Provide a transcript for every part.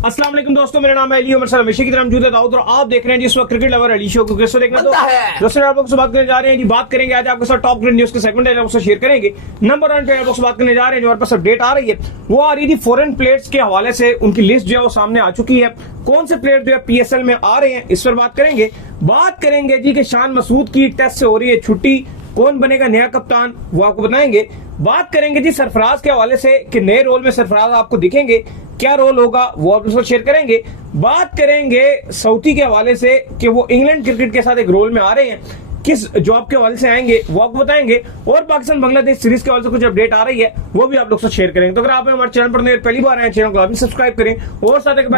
अस्सलाम वालेकुम दोस्तों, मेरा नाम है अली उमर सर, हमेशा की तरह मौजूद है दाऊद और आप देख रहे हैं जिस वक्त क्रिकेट लवर अली शो को कैसे देखना तो दोस्तों आप लोग से बात करने जा रहे हैं जी। बात करेंगे आज आपके साथ टॉप ग्रेड न्यूज के सेगमेंट है, आपसे शेयर करेंगे। नंबर 1 पे आप लोग से बात करने जा रहे हैं, जो हमारे पास अपडेट आ रही है वो आ रही थी फॉरेन प्लेयर्स के हवाले से। उनकी लिस्ट जो है वो सामने आ चुकी है, कौन से प्लेयर जो है पीएसएल में आ रहे हैं इस पर बात करेंगे। बात करेंगे जी कि शान मसूद की टेस्ट से हो रही है छुट्टी, कौन बनेगा नया कप्तान वो आपको बताएंगे। बात करेंगे जी सरफराज के हवाले से कि नए रोल में सरफराज आपको दिखेंगे, क्या रोल होगा वो आप लोग शेयर करेंगे। बात करेंगे सऊदी के हवाले से कि वो इंग्लैंड क्रिकेट के साथ एक रोल में आ रहे हैं, किस जॉब के हवाले से आएंगे वो आपको बताएंगे। और पाकिस्तान बांग्लादेश सीरीज के हवाले से कुछ अपडेट आ रही है वो भी आप लोग से शेयर करेंगे। तो अगर आप हमारे चैनल पर पहली बार आए चैनल को आप सब्सक्राइब करें और साथ एक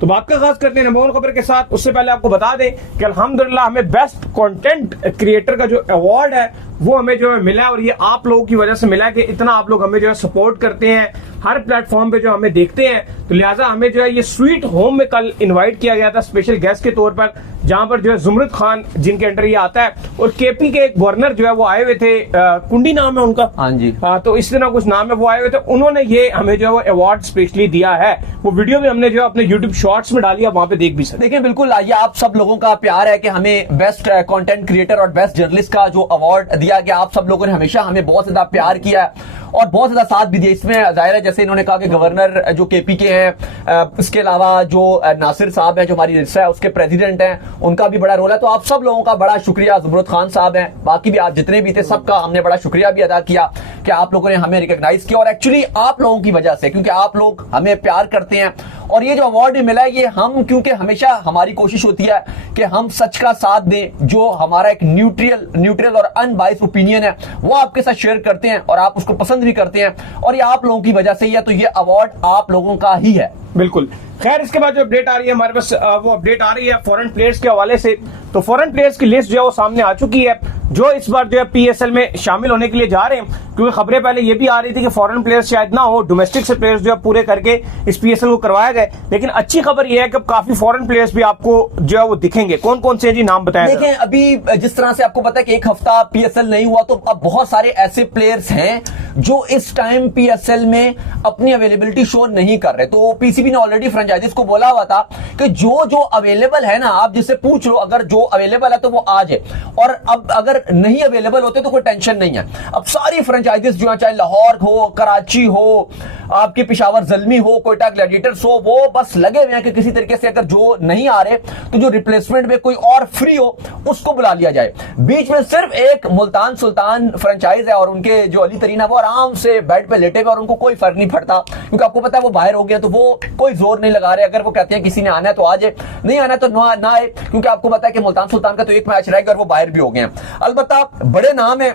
तो बात का खास करते हैं नंबर 1 खबर के साथ। उससे पहले आपको बता दें कि अल्हम्दुलिल्लाह हमें बेस्ट कंटेंट क्रिएटर का जो अवार्ड है वो हमें जो है मिला है, और ये आप लोगों की वजह से मिला है कि इतना आप लोग हमें जो है सपोर्ट करते हैं, हर प्लेटफॉर्म पे जो हमें देखते हैं। तो लिहाजा हमें जो है ये स्वीट होम में कल इनवाइट किया गया था स्पेशल गेस्ट के तौर पर, जहां पर जो है जुमरुद खान जिनके अंडर ये आता है और केपी के एक गवर्नर जो है वो आए हुए थे, कुंडी नाम है उनका, हाँ जी, तो इस तरह कुछ नाम है, वो आए हुए थे। उन्होंने ये हमें जो है वो अवार्ड स्पेशली दिया है, वो वीडियो भी हमने जो है अपने यूट्यूब शॉर्ट्स में डाली है, वहां पे देख भी सकते। देखिए बिल्कुल, ये आप सब लोगों का प्यार है कि हमें बेस्ट कंटेंट क्रिएटर और बेस्ट जर्नलिस्ट का जो अवार्ड दिया गया, आप सब लोगों ने हमेशा हमें बहुत ज्यादा प्यार किया है और बहुत ज्यादा साथ भी दिया। इसमें जाहिर है जैसे इन्होंने कहा कि गवर्नर जो केपी के हैं, इसके अलावा जो नासिर साहब है जो हमारी रिसा है उसके प्रेसिडेंट हैं, उनका भी बड़ा रोल है। तो आप सब लोगों का बड़ा शुक्रिया, जुमरुद खान साहब हैं, बाकी भी आप जितने भी थे सबका हमने बड़ा शुक्रिया भी अदा किया कि आप लोगों ने हमें रिकॉग्नाइज किया। और एक्चुअली आप लोगों की वजह से, क्योंकि आप लोग हमें प्यार करते हैं और ये जो अवार्ड मिला है ये हम, क्योंकि हमेशा हमारी कोशिश होती है कि हम सच का साथ दें, जो हमारा एक न्यूट्रल और अनबाइस ओपिनियन है वो आपके साथ शेयर करते हैं और आप उसको पसंद भी करते हैं, और ये आप लोगों की वजह से ही है। तो ये अवार्ड आप लोगों का ही है। बिल्कुल। खैर, इसके बाद जो अपडेट आ रही है हमारे पास, वो अपडेट आ रही है फॉरेन प्लेयर्स के हवाले से। तो फॉरेन प्लेयर्स की लिस्ट जो है वो सामने आ चुकी है, जो इस बार जो है पीएसएल में शामिल होने के लिए जा रहे हैं। क्योंकि खबरें पहले ये भी आ रही थी कि फॉरेन प्लेयर्स शायद ना हो, डोमेस्टिक से प्लेयर्स जो है पूरे करके इस पीएसएल को करवाया जाए। लेकिन अच्छी खबर यह है कि काफी फॉरेन प्लेयर्स भी आपको जो है वो दिखेंगे। कौन कौन से जी नाम बताएं? देखें, अभी जिस तरह से आपको पता है कि एक हफ्ता पीएसएल नहीं हुआ, तो अब बहुत सारे ऐसे प्लेयर्स हैं जो इस टाइम पीएसएल में अपनी अवेलेबिलिटी शो नहीं कर रहे। तो पीसीबी ने ऑलरेडी फ्रेंचाइजीज को बोला हुआ था कि जो जो अवेलेबल है ना, आप जिससे पूछ लो, अगर जो अवेलेबल है तो वो आ जाए, और अब अगर नहीं अवेलेबल होते तो कोई टेंशन नहीं है। अब सारी फ्रेंचाइजीज जो है, चाहे लाहौर हो, कराची हो, आपके पिशावर ज़ल्मी हो, कोयटा ग्लैडिएटर्स हो, वो बस लगे हुए हैं कि किसी तरीके से अगर जो नहीं आ रहे तो जो रिप्लेसमेंट में कोई और फ्री हो उसको बुला लिया जाए। बीच में सिर्फ एक मुल्तान सुल्तान फ्रेंचाइज है और उनके जो अली तरीन है वो आराम से बेड पे लेटे हुए और उनको कोई फर्क नहीं पड़ता, क्योंकि आपको पता है वो बाहर हो गया तो वो कोई जोर नहीं लगा रहे। अगर वो कहते हैं किसी ने आना है तो आ जाए, नहीं आना है तो ना आए, क्योंकि आपको पता है कि मुल्तान सुल्तान का तो एक मैच रहेगा और वो बाहर भी हो गए हैं। अलबत्ता बड़े नाम है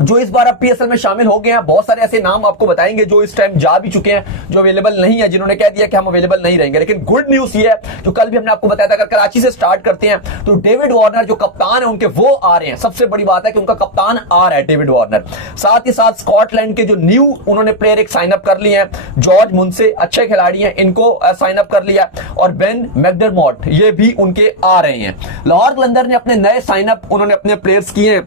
जो इस बार अब पीएसएल में शामिल हो गए हैं। बहुत सारे ऐसे नाम आपको बताएंगे जो इस टाइम जा भी चुके हैं, जो अवेलेबल नहीं है, जिन्होंने कह दिया कि हम अवेलेबल नहीं रहेंगे। लेकिन गुड न्यूज ये है जो कल भी हमने आपको बताया था, अगर कराची से स्टार्ट करते हैं तो डेविड वार्नर जो कप्तान है उनके, वो आ रहे हैं। सबसे बड़ी बात है कि उनका कप्तान आ रहा है डेविड वार्नर। साथ ही साथ स्कॉटलैंड के जो न्यू उन्होंने प्लेयर एक साइन अप कर लिए हैं, जॉर्ज मुंसे, अच्छे खिलाड़ी हैं, इनको साइन अप कर लिया, और बेन मैकडरमॉट ये भी उनके आ रहे हैं। लाहौर कलंदर ने अपने नए साइन अप उन्होंने अपने प्लेयर्स किए हैं।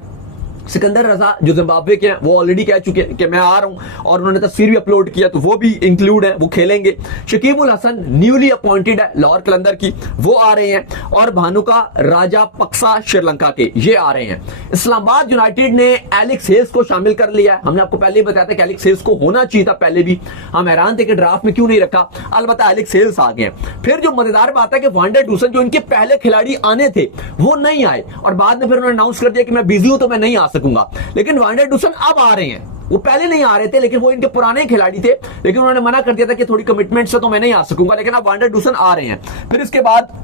सिकंदर रजा जो जिम्बाब्वे के हैं वो ऑलरेडी कह चुके हैं कि मैं आ रहा हूं, और उन्होंने तस्वीर भी अपलोड किया, तो वो भी इंक्लूड है, वो खेलेंगे। शकीबुल हसन न्यूली अपॉइंटेड है लाहौर कलंदर की, वो आ रहे हैं, और भानुका राजा पक्सा श्रीलंका के ये आ रहे हैं। इस्लामाबाद यूनाइटेड ने एलेक्स हेल्स को शामिल कर लिया है। हमने आपको पहले ही बताया था कि एलेक्स हेल्स को होना चाहिए था, पहले भी हम हैरान थे कि ड्राफ्ट में क्यों नहीं रखा। अलबत्ता एलेक्स हेल्स आ गए। फिर जो मजेदार बात है कि वांडर डूसन जो इनके पहले खिलाड़ी आने थे वो नहीं आए, और बाद में फिर उन्होंने अनाउंस कर दिया कि मैं बिजी हूं तो मैं नहीं आ सकूंगा। लेकिन वांडर डूसन अब आ रहे हैं, वो पहले नहीं आ रहे थे, लेकिन वो इनके पुराने खिलाड़ी थे, लेकिन उन्होंने मना कर दिया था कि थोड़ी कमिटमेंट से तो मैं नहीं आ सकूंगा, लेकिन अब वांडर डूसन आ रहे हैं। फिर इसके बाद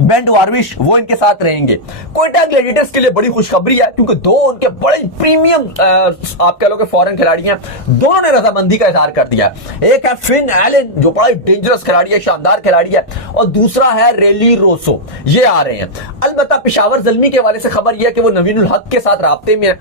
बेन वारविश वो इनके साथ रहेंगे। कोयटा ग्लैडिएटर्स के लिए बड़ी खुशखबरी है, क्योंकि दो उनके बड़े प्रीमियम आप कह लो कि फॉरेन खिलाड़ी हैं, दोनों ने रजामंदी का इजहार कर दिया। एक है फिन एलन जो बड़ा डेंजरस खिलाड़ी है, शानदार खिलाड़ी है, और दूसरा है रेली रोसो, ये आ रहे हैं। अलबत्ता पिशावर ज़ल्मी के हवाले से खबर यह है कि वो नवीनुल हक के साथ राब्ते में है।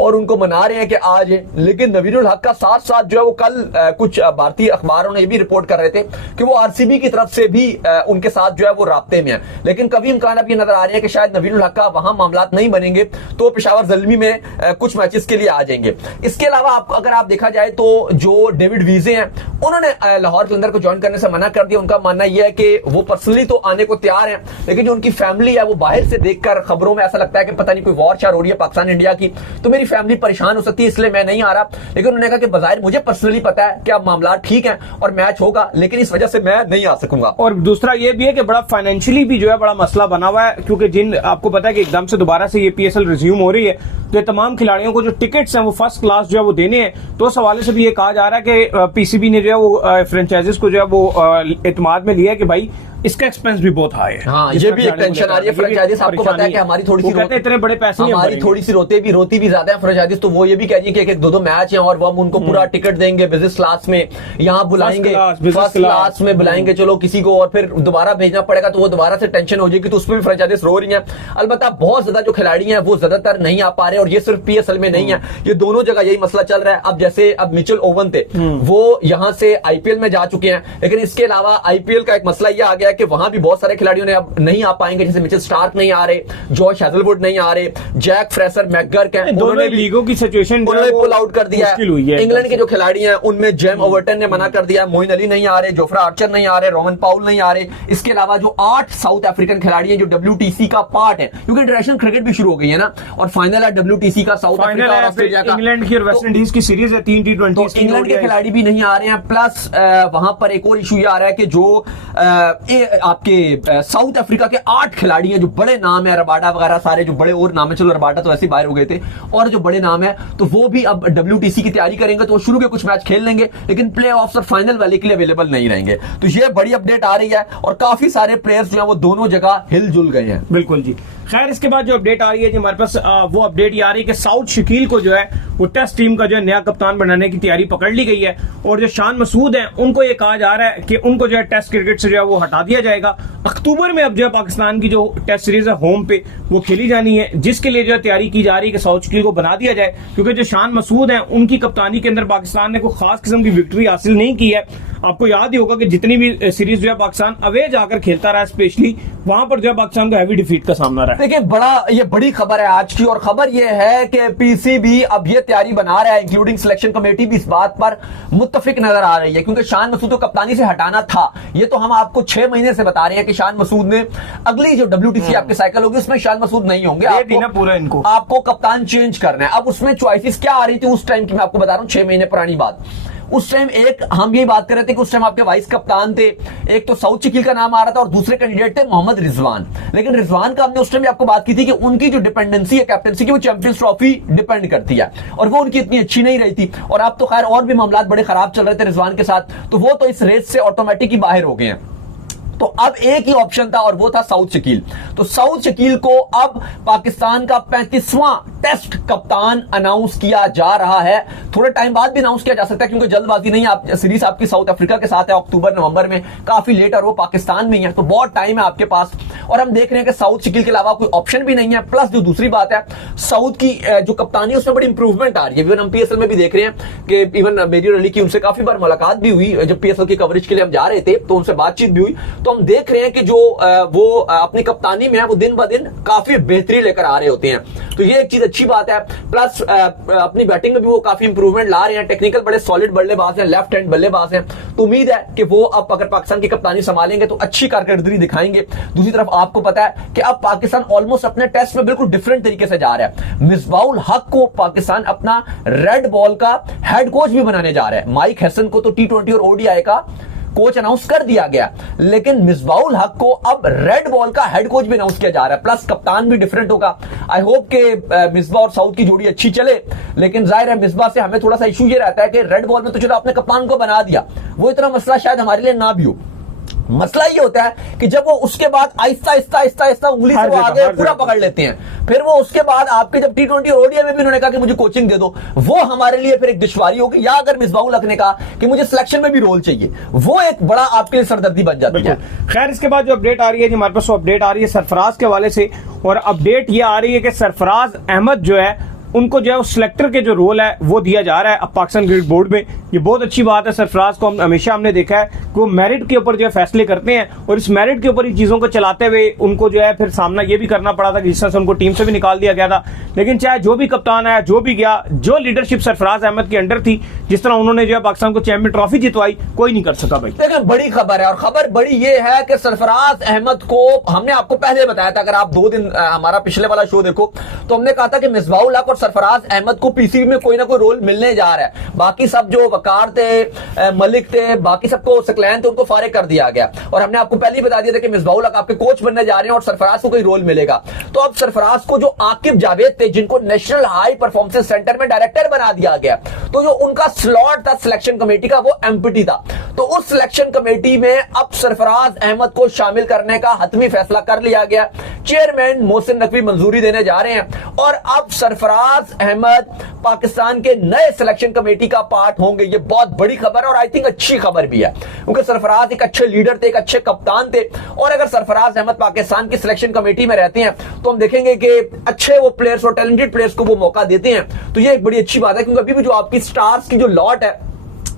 और उनको मना रहे हैं कि आज है। लेकिन नवीनुल हक का साथ साथ जो है वो कल कुछ भारतीय अखबारों ने ये भी रिपोर्ट कर रहे थे कि वो आरसीबी की तरफ से भी उनके साथ जो है वो राब्ते में है। लेकिन कभी इम्कान अब ये नजर आ रहे हैं कि शायद नवीनुल हक का वहां मामला नहीं बनेंगे तो पेशावर ज़ल्मी में कुछ मैचेस के लिए आ जाएंगे। इसके अलावा अगर आप देखा जाए तो जो डेविड वीजे हैं उन्होंने लाहौर कलंदर को ज्वाइन करने से मना कर दिया। उनका मानना यह है कि वो पर्सनली तो आने को तैयार हैं, लेकिन जो उनकी फैमिली है वो बाहर से देखकर खबरों में ऐसा लगता है कि पता नहीं कोई वॉर चार हो रही है पाकिस्तान इंडिया की, तो मेरी फैमिली परेशान हो सकती है, इसलिए मैं नहीं आ रहा। लेकिन उन्होंने कहा कि बजाहिर मुझे पर्सनली पता है कि अब मामला ठीक है और मैच होगा, लेकिन इस वजह से मैं नहीं आ सकूंगा। और दूसरा ये भी है कि बड़ा फाइनेंशियली भी जो है बड़ा मसला बना हुआ है, क्योंकि जिन आपको पता है कि एकदम से दोबारा से ये पीएसएल रिज्यूम हो रही है तो ये तमाम खिलाड़ियों को जो टिकट्स हैं वो फर्स्ट क्लास जो है वो देने हैं। तो उस हवाले से भी ये कहा जा रहा है कि पीसीबी ने जो है वो फ्रेंचाइजीज को जो है वो एतमाद में लिया है कि भाई इसका एक्सपेंस भी बहुत हाई है। हाँ, ये भी एक टेंशन आ रही है फ्रेंचाइजीज। आपको पता है कि हमारी थोड़ी सी इतने बड़े पैसे हमारी थोड़ी सी रोती भी ज्यादा है फ्रेंचाइजीज, तो वो ये भी कह रही है कि एक दो मैच हैं और वो हम उनको पूरा टिकट देंगे बिजनेस क्लास में, यहाँ बुलाएंगे फर्स्ट क्लास में बुलाएंगे चलो किसी को, और फिर दोबारा भेजना पड़ेगा तो वो दोबारा से टेंशन हो जाएगी, तो उसमें भी फ्रेंचाइजीज रो रही है। अलबत्ता बहुत ज्यादा जो खिलाड़ी हैं वो ज्यादातर नहीं आ पा रहे, और ये सिर्फ पीएसएल में नहीं है, ये दोनों जगह यही मसला चल रहा है। अब जैसे अब मिचेल ओवन थे वो यहाँ से आईपीएल में जा चुके हैं, लेकिन इसके अलावा आईपीएल का एक मसला यह आ गया कि वहां भी बहुत खिलाड़ियों ने अब नहीं आ पाएंगे, जैसे मिचेल स्टार्क नहीं आ रहे, जॉश हैजलवुड नहीं आ रहे, जैक फ्रेसर, मैकगर्क हैं, उन्होंने लीगों की सिचुएशन उन्होंने पुल आउट कर दिया है। इंग्लैंड के जो खिलाड़ी हैं उनमें जेम ओवर्टन ने मना कर दिया, मोइन अली नहीं आ रहे, जोफ्रा आर्चर नहीं आ रहे, रोमन पाउल नहीं आ रहे। इसके अलावा जो 8 साउथ अफ्रीकन खिलाड़ी हैं जो WTC का पार्ट है, क्योंकि इंटरनेशनल क्रिकेट भी शुरू हो गई है ना, और फाइनल है WTC का साउथ अफ्रीका और ऑस्ट्रेलिया का, इंग्लैंड की और वेस्ट इंडीज की सीरीज है 3 T20। इंग्लैंड के खिलाड़ी भी नहीं आ रहे हैं। प्लस वहां पर एक और इशू ये आ रहा है कि जो आपके साउथ अफ्रीका के 8 खिलाड़ी हैं जो बड़े नाम है, रबाडा वगैरह सारे जो बड़े और नाम है, चलो रबाडा तो ऐसे बाहर हो गए थे, और जो बड़े नाम है तो वो भी अब WTC की तैयारी करेंगे, तो वो शुरू के कुछ मैच खेल लेंगे, लेकिन प्ले ऑफ और फाइनल वाले के लिए अवेलेबल नहीं रहेंगे। तो ये बड़ी अपडेट आ रही है और काफी सारे प्लेयर्स जो है वो दोनों जगह हिलजुल गए हैं। बिल्कुल जी। खैर, इसके बाद जो अपडेट आ रही है जी हमारे पास, वो अपडेट ये आ रही है कि साउथ शकील को जो है वो टेस्ट टीम का जो है नया कप्तान बनाने की तैयारी पकड़ ली गई है, और जो शान मसूद है उनको ये कहा जा रहा है कि उनको जो है टेस्ट क्रिकेट से जो है वो हटा दिया जाएगा। अक्टूबर में अब जो है पाकिस्तान की जो टेस्ट सीरीज है होम पे वो खेली जानी है, जिसके लिए जो है तैयारी की जा रही है कि साउथ शकील को बना दिया जाए, क्योंकि जो शान मसूद है उनकी कप्तानी के अंदर पाकिस्तान ने कोई खास किस्म की विक्ट्री हासिल नहीं की है। आपको याद ही होगा कि जितनी भी सीरीज जो है पाकिस्तान अवे जाकर खेलता रहा, स्पेशली वहां पर जो है पाकिस्तान को हैवी डिफीट का सामना रहा है। देखिए ये बड़ी खबर है आज की, और खबर ये है कि पीसीबी अब ये तैयारी बना रहा है, इंक्लूडिंग सिलेक्शन कमेटी भी इस बात पर मुत्तफिक नजर आ रही है, क्योंकि शान मसूद को कप्तानी से हटाना था। ये तो हम आपको 6 महीने से बता रहे हैं कि शान मसूद ने अगली जो WTC आपके साइकिल होगी उसमें शान मसूद नहीं होंगे, आपको कप्तान चेंज करना है। अब उसमें चॉइसेस क्या आ रही थी उस टाइम की मैं आपको बता रहा हूं, 6 महीने पुरानी बात। उस टाइम एक हम यही बात कर रहे थे कि उस टाइम आपके वाइस कप्तान थे, एक तो साउथ शकील का नाम आ रहा था और दूसरे कैंडिडेट थे मोहम्मद रिजवान। लेकिन रिजवान का हमने उस टाइम भी आपको बात की थी कि उनकी जो डिपेंडेंसी है कैप्टनसी की वो चैंपियंस ट्रॉफी डिपेंड करती है, और वो उनकी इतनी अच्छी नहीं रही थी। और अब तो खैर और भी मामला बड़े खराब चल रहे थे रिजवान के साथ, तो वो तो इस रेस से ऑटोमेटिक ही बाहर हो गए हैं। तो अब एक ही ऑप्शन था और वो था साउथ शकील। तो साउथ शकील को अब पाकिस्तान का 35वां टेस्ट कप्तान अनाउंस किया जा रहा है। थोड़े टाइम बाद भी अनाउंस किया जा सकता है, क्योंकि जल्दबाजी नहीं, आप सीरीज आपकी साउथ अफ्रीका के साथ है अक्टूबर नवंबर में, काफी लेट, और वो पाकिस्तान में ही है, तो बहुत टाइम है आपके पास। और हम देख रहे हैं कि साउथ शकील के अलावा कोई ऑप्शन भी नहीं है। प्लस जो दूसरी बात है, साउथ की जो कप्तानी है उसमें बड़ी इंप्रूवमेंट आ रही है। इवन हम पीएसएल में भी देख रहे हैं कि इवन मेरी अली की उनसे काफी बार मुलाकात भी हुई, जब पीएसएल की कवरेज के लिए हम जा रहे थे तो उनसे बातचीत भी हुई। तो हम देख रहे हैं कि जो वो अपनी कप्तानी में है वो दिन ब दिन काफी बेहतरी लेकर आ रहे होते हैं, तो ये एक चीज अच्छी बात है। प्लस अपनी बैटिंग में भी वो काफी इंप्रूवमेंट ला रहे हैं, टेक्निकल बड़े सॉलिड बल्लेबाज हैं, लेफ्ट हैंड बल्लेबाज हैं, तो उम्मीद है कि वो अब अगर पाकिस्तान की कप्तानी संभालेंगे तो अच्छी कारकर्दगी दिखाएंगे। दूसरी तरफ आपको पता है कि अब पाकिस्तान ऑलमोस्ट अपने टेस्ट में बिल्कुल डिफरेंट तरीके से जा रहा है। मिसबाउल हक को पाकिस्तान अपना रेड बॉल का हेड कोच भी बनाने जा रहा है। माइक हैसन को तो T20 और ODI का कोच अनाउंस कर दिया गया, लेकिन मिसबाउल हक को अब रेड बॉल का हेड कोच भी अनाउंस किया जा रहा है। प्लस कप्तान भी डिफरेंट होगा। आई होप के मिसबा और साउथ की जोड़ी अच्छी चले, लेकिन जाहिर है मिसबा से हमें थोड़ा सा इशू ये रहता है कि रेड बॉल में तो चलो आपने कप्तान को बना दिया, वो इतना मसला शायद हमारे लिए ना भी हो। मसला ये होता है कि जब वो उसके बाद आहिस्ता आहिस्ता उंगली से वो आगे पूरा पकड़ लेते हैं, फिर वो उसके बाद आपके जब T20 और ODI में भी उन्होंने कहा कि मुझे कोचिंग दे दो, वो हमारे लिए फिर एक दुश्वारी होगी। या अगर मिसबाउल हक ने कहा कि मुझे सिलेक्शन में भी रोल चाहिए, वो एक बड़ा आपके लिए सरदर्दी बन जाती है। खैर, इसके बाद जो अपडेट आ रही है जी हमारे पास, वो अपडेट आ रही है सरफराज के हवाले से, और अपडेट ये आ रही है कि सरफराज अहमद जो है उनको जो है सिलेक्टर के जो रोल है वो दिया जा रहा है अब पाकिस्तान क्रिकेट बोर्ड में। ये बहुत अच्छी बात है। सरफराज को हमेशा हमने देखा है कि वो मेरिट के ऊपर जो है फैसले करते हैं और इस मेरिट के ऊपर ही चीजों को चलाते हुए उनको जो है फिर सामना ये भी करना पड़ा था कि जिस तरह से उनको टीम से भी निकाल दिया गया था। लेकिन चाहे जो भी कप्तान आया, जो भी गया, जो लीडरशिप सरफराज अहमद के अंडर थी, जिस तरह उन्होंने जो है पाकिस्तान को चैंपियन ट्रॉफी जितवाई, कोई नहीं कर सका भाई। देखिए बड़ी खबर है, और खबर बड़ी ये है कि सरफराज अहमद को हमने आपको पहले बताया था, अगर आप 2 दिन हमारा पिछले वाला शो देखो तो हमने कहा था कि मिसबाहुल हक और सरफराज अहमद को पीसीबी में कोई ना कोई रोल मिलने जा रहा है। बाकी सब जो वकार थे, मलिक थे, बाकी सबको सकलैन थे, उनको फारिग कर दिया गया। और हमने आपको पहले ही बता दिया था कि मिसबाहुल हक आपके कोच बनने जा रहे हैं और सरफराज को कोई रोल मिलेगा। तो अब सरफराज को जो आकिब जावेद थे, जिनको नेशनल हाई परफॉर्मेंस सेंटर में डायरेक्टर बना दिया गया, तो जो उनका स्लॉट था सिलेक्शन कमेटी का वो एम्प्टी था। तो उस सिलेक्शन कमेटी में अब सरफराज अहमद को शामिल करने का हतमी फैसला कर लिया गया। चेयरमैन मोहसिन नकवी मंजूरी देने जा रहे हैं और अब सरफराज अहमद पाकिस्तान के नए सिलेक्शन कमेटी का पार्ट होंगे। ये बहुत बड़ी खबर है और आई थिंक अच्छी खबर भी है, क्योंकि सरफराज एक अच्छे लीडर थे, एक अच्छे कप्तान थे, और अगर सरफराज अहमद पाकिस्तान की सिलेक्शन कमेटी में रहते हैं तो हम देखेंगे कि अच्छे वो प्लेयर्स और टैलेंटेड प्लेयर्स को वो मौका देते हैं। तो ये एक बड़ी अच्छी बात है, क्योंकि अभी भी जो आपकी स्टार्स की जो लॉट है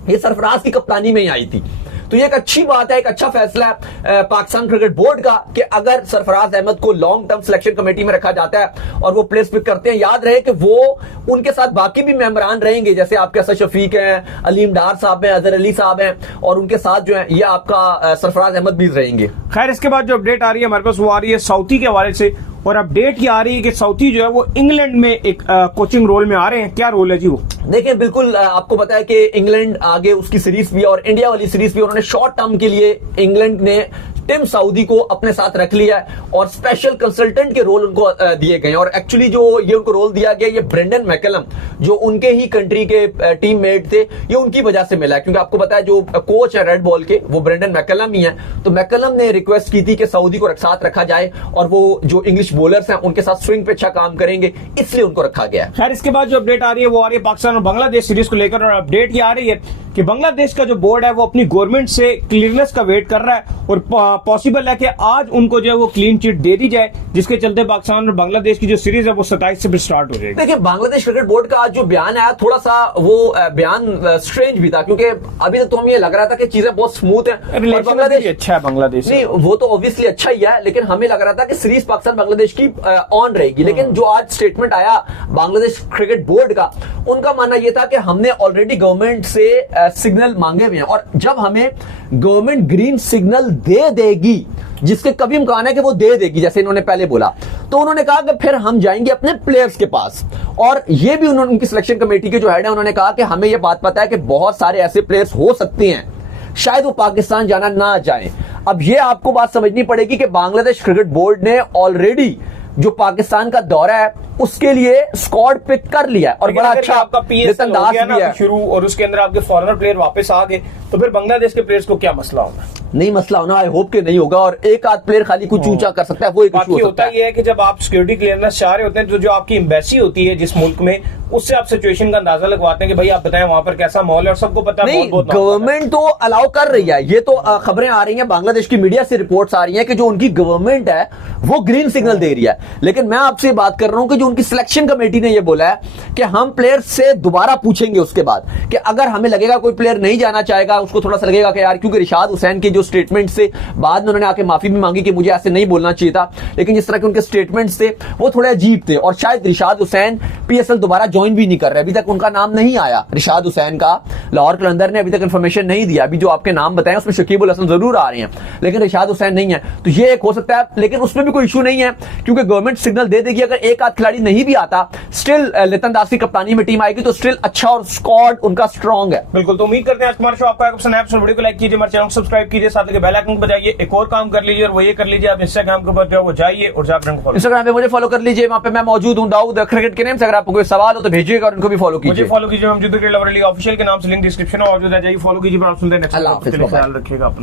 ये सरफराज की कप्तानी में ही आई थी। तो ये एक अच्छी बात है, एक अच्छा फैसला है पाकिस्तान क्रिकेट बोर्ड का कि अगर सरफराज अहमद को लॉन्ग टर्म सिलेक्शन कमेटी में रखा जाता है और वो प्लेयर्स पिक करते हैं। याद रहे कि वो उनके साथ बाकी भी मेंबरान रहेंगे, जैसे आपके असद शफीक हैं, अलीम डार साहब हैं, अजहर अली साहब हैं, और उनके साथ जो है ये आपका सरफराज अहमद भी रहेंगे। खैर इसके बाद जो अपडेट आ रही है हमारे पास वो आ रही है साउथी के हवाले से, और अपडेट ये आ रही है कि साउथी जो है वो इंग्लैंड में एक कोचिंग रोल में आ रहे हैं। क्या रोल है जी वो? देखिए बिल्कुल आपको पता है कि इंग्लैंड आगे उसकी सीरीज भी और इंडिया वाली सीरीज भी उन्होंने शॉर्ट टर्म के लिए इंग्लैंड ने टिम साउदी को अपने साथ रख लिया है और स्पेशल कंसल्टेंट के रोल उनको दिए गए। और एक्चुअली जो ये उनको रोल दिया गया, ये ब्रेंडन मैकलम जो उनके ही कंट्री के टीम मेट थे, ये उनकी वजह से मिला है, क्योंकि आपको पता है जो कोच है रेड बॉल के वो ब्रेंडन मैकलम ही है। तो मैकलम ने रिक्वेस्ट की थी कि सऊदी को साथ रखा जाए और वो जो इंग्लिश बॉलर्स हैं उनके साथ स्विंग पे अच्छा काम करेंगे, इसलिए उनको रखा गया। खैर इसके बाद जो अपडेट आ रही है वो आ रही है पाकिस्तान और बांग्लादेश सीरीज को लेकर, और अपडेट ये आ रही है कि बांग्लादेश का जो बोर्ड है वो अपनी गवर्नमेंट से क्लियरेंस का वेट कर रहा है और पॉसिबल है कि आज उनको जो है वो क्लीन चिट दे दी जाए, जिसके चलते पाकिस्तान और बांग्लादेश की जो सीरीज है वो 27 से फिर स्टार्ट हो जाएगी। देखिए बांग्लादेश क्रिकेट बोर्ड का आज जो बयान आया थोड़ा सा वो बयान स्ट्रेंज भी था, क्योंकि अभी तक तो हमें ये लग रहा था कि चीजें बहुत स्मूथ है, बांग्लादेश अच्छा है। बांग्लादेश नहीं वो तो ऑब्वियसली अच्छा ही है, लेकिन हमें लग रहा था कि सीरीज पाकिस्तान बांग्लादेश की ऑन रहेगी। लेकिन जो आज स्टेटमेंट आया बांग्लादेश क्रिकेट बोर्ड का, उनका मानना यह था कि हमने ऑलरेडी गवर्नमेंट से सिग्नल मांगे हुए हैं और जब हमें गवर्नमेंट ग्रीन सिग्नल दे देगी, जिसके कभी इम्कान है कि वो दे देगी जैसे इन्होंने पहले बोला, तो उन्होंने कहा कि फिर हम जाएंगे अपने प्लेयर्स के पास। और ये भी उन्होंने उनकी सिलेक्शन कमेटी के जो हेड है उन्होंने कहा कि हमें ये बात पता है कि बहुत सारे ऐसे प्लेयर्स हो सकते हैं शायद वो पाकिस्तान जाना ना चाहें। अब ये आपको बात समझनी पड़ेगी कि बांग्लादेश क्रिकेट बोर्ड ने ऑलरेडी जो पाकिस्तान का दौरा है उसके लिए स्क्वाड पिक कर लिया है और बड़ा अच्छा आपका पीएसएल हो गया ना शुरू और उसके अंदर आपके फॉरेनर प्लेयर वापस आ गए, तो फिर बांग्लादेश के प्लेयर्स को क्या मसला होगा? नहीं मसला होना, आई होप के नहीं होगा, और एक आध प्लेयर खाली कुछ ऊंचा कर सकता है, वो एक इशू होता है कि जब आप सिक्योरिटी क्लियरेंस चाह रहे होते हैं तो जो आपकी एम्बेसी होती है जिस मुल्क में, उससे आप सिचुएशन का अंदाजा लगवाते हैं कि भाई आप बताएं वहां पर कैसा माहौल है, और सबको पता है गवर्नमेंट तो अलाउ कर रही है। ये तो खबरें आ रही हैं, बांग्लादेश की मीडिया से रिपोर्ट्स आ रही हैं कि जो उनकी गवर्नमेंट है वो ग्रीन सिग्नल दे रही है। लेकिन मैं आपसे बात कर रहा हूं कि जो उनकी सिलेक्शन कमेटी ने ये बोला है कि हम प्लेयर्स से दोबारा पूछेंगे उसके बाद कि अगर हमें लगेगा कोई प्लेयर नहीं जाना चाहेगा, उसको थोड़ा सा लगेगा कि यार, क्योंकि रिशाद हुसैन के जो स्टेटमेंट से बाद में उन्होंने आके माफी भी मांगी कि मुझे ऐसे नहीं बोलना चाहिए था, लेकिन जिस तरह के उनके स्टेटमेंट्स थे वो थोड़े अजीब थे। और शायद रिशाद हुसैन पीएसएल दोबारा ज्वाइन भी नहीं कर रहे, अभी तक उनका नाम नहीं आया रिशाद हुसैन का, लाहौर कलंदर ने अभी तक इंफॉर्मेशन नहीं दिया। अभी जो आपके नाम बताए उसमें शकीबुल हसन जरूर आ रहे हैं, लेकिन रिशाद हुसैन नहीं है, तो ये एक हो सकता है। लेकिन उसमें भी कोई इशू नहीं है क्योंकि गवर्नमेंट सिग्नल दे देगी, अगर एक आध खिलाड़ी नहीं भी आता स्टिल लितन दास की कप्तानी में टीम आएगी तो स्टिल अच्छा और स्क्वाड उनका स्ट्रांग है। बिल्कुल, तो उम्मीद करते हैं आज हमारा शो आपको पसंद आया। वीडियो को लाइक कीजिए, हमारे चैनल को सब्सक्राइब कीजिए, साथ में बेल आइकन को बजाइए। एक और काम कर लीजिए और वो ये कर लीजिए, आप इंस्टाग्राम के ऊपर जो वो जाइए और जाकर इंस्टाग्राम पे मुझे फॉलो कर लीजिए, वहां पे मैं मौजूद हूं दाऊद क्रिकेट के नेम से। अगर आपको कोई सवाल हो तो भेजिएगा और उनको भी फॉलो कीजिए। मुझे फॉलो कीजिए, हम जुद्द क्रिकेट लवर लीग ऑफिशियल के नाम से लिंक डिस्क्रिप्शन में मौजूद है, जाइए फॉलो कीजिए। आप सुनते हैं नेक्स्ट, ख्याल रखिएगा अपना।